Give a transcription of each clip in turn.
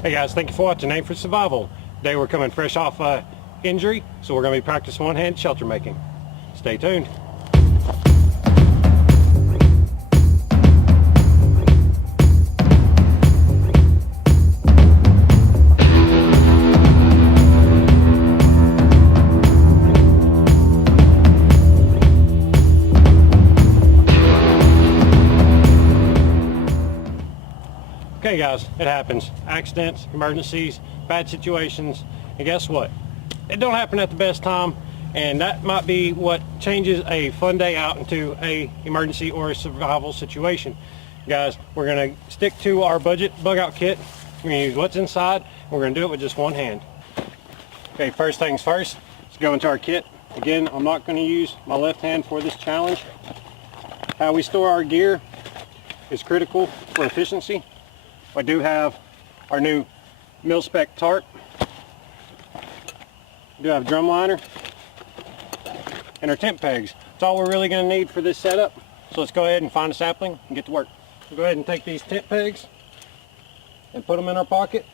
Hey guys, thank you for watching Aim for Survival. Today we're coming fresh off injury, so we're going to be practicing one-hand shelter making. Stay tuned. Okay guys, it happens. Accidents, emergencies, bad situations, and guess what? It don't happen at the best time, and that might be what changes a fun day out into a emergency or a survival situation. Guys, we're gonna stick to our budget bug-out kit. We're gonna use what's inside, and we're gonna do it with just one hand. Okay, first things first, let's go into our kit. Again, I'm not gonna use my left hand for this challenge. How we store our gear is critical for efficiency. I do have our new mil-spec tarp. We do have a drum liner and our tent pegs. That's all we're really going to need for this setup. So let's go ahead and find a sapling and get to work. We'll go ahead and take these tent pegs and put them in our pocket.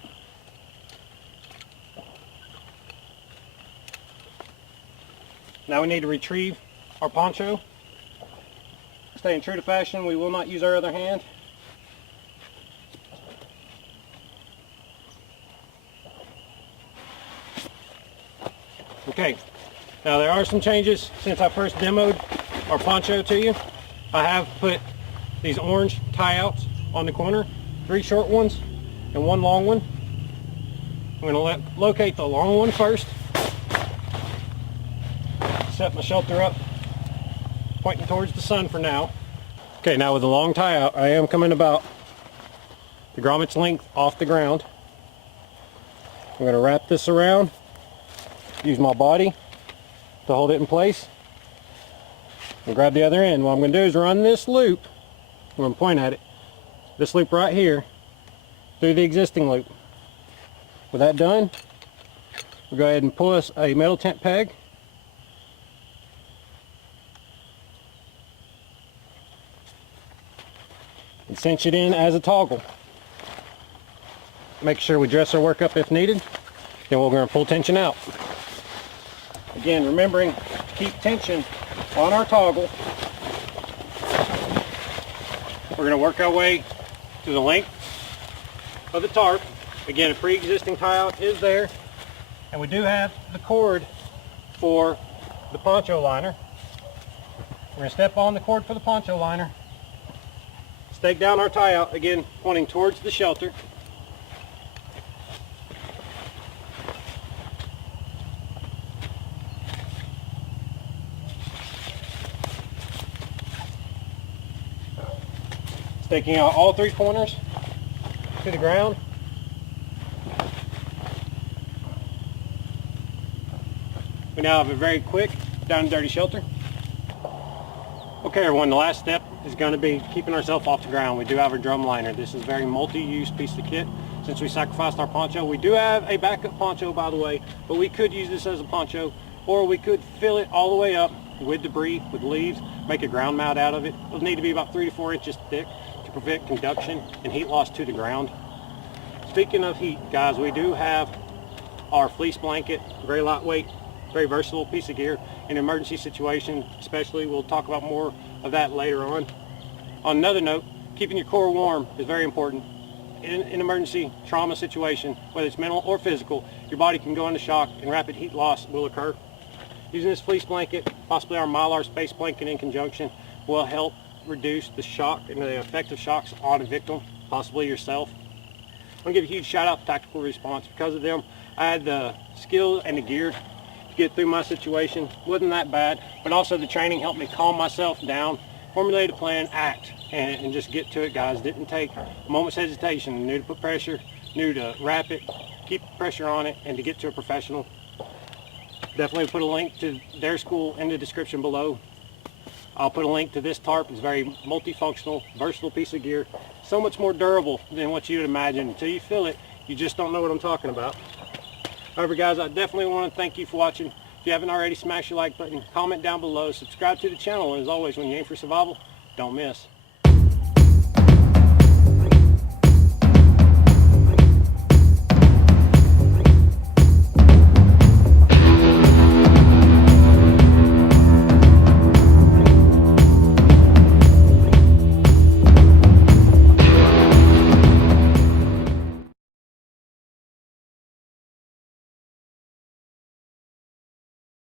Now we need to retrieve our poncho. Staying true to fashion, we will not use our other hand. Okay, now there are some changes since I first demoed our poncho to you. I have put these orange tie-outs on the corner, 3 short ones and 1 long one. I'm going to locate the long one first. Set my shelter up, pointing towards the sun for now. Okay, now with the long tie-out, I am coming about the grommet's length off the ground. I'm going to wrap this around. Use my body to hold it in place and grab the other end. What I'm going to do is run this loop, I'm going to point at it, this loop right here through the existing loop. With that done, we'll go ahead and pull us a metal tent peg and cinch it in as a toggle. Make sure we dress our work up if needed. Then we're going to pull tension out. Again, remembering to keep tension on our toggle. We're going to work our way to the length of the tarp. Again, a pre-existing tie-out is there. And we do have the cord for the poncho liner. We're going to step on the cord for the poncho liner. Stake down our tie-out, again, pointing towards the shelter. Taking out all 3 corners to the ground. We now have a very quick down and dirty shelter. Okay everyone, the last step is going to be keeping ourselves off the ground. We do have our drum liner. This is a very multi-use piece of kit. Since we sacrificed our poncho, we do have a backup poncho by the way, but we could use this as a poncho, or we could fill it all the way up with debris, with leaves, make a ground mount out of it. It'll need to be about 3 to 4 inches thick to prevent conduction and heat loss to the ground. Speaking of heat, guys, we do have our fleece blanket, very lightweight, very versatile piece of gear in an emergency situation, especially. We'll talk about more of that later on. On another note, keeping your core warm is very important. In an emergency trauma situation, whether it's mental or physical, your body can go into shock and rapid heat loss will occur. Using this fleece blanket, possibly our Mylar space blanket in conjunction, will help reduce the shock and the effect of shocks on a victim, possibly yourself. I'm going to give a huge shout out to Tactical Response. Because of them, I had the skill and the gear to get through my situation. Wasn't that bad, but also the training helped me calm myself down, formulate a plan, act, and just get to it, guys. Didn't take a moment's hesitation. Knew to put pressure, knew to wrap it, keep pressure on it, and to get to a professional. Definitely put a link to their school in the description below. I'll put a link to this tarp. It's a very multifunctional, versatile piece of gear. So much more durable than what you would imagine. Until you feel it, you just don't know what I'm talking about. However, guys, I definitely want to thank you for watching. If you haven't already, smash your like button, comment down below, subscribe to the channel, and as always, when you aim for survival, don't miss.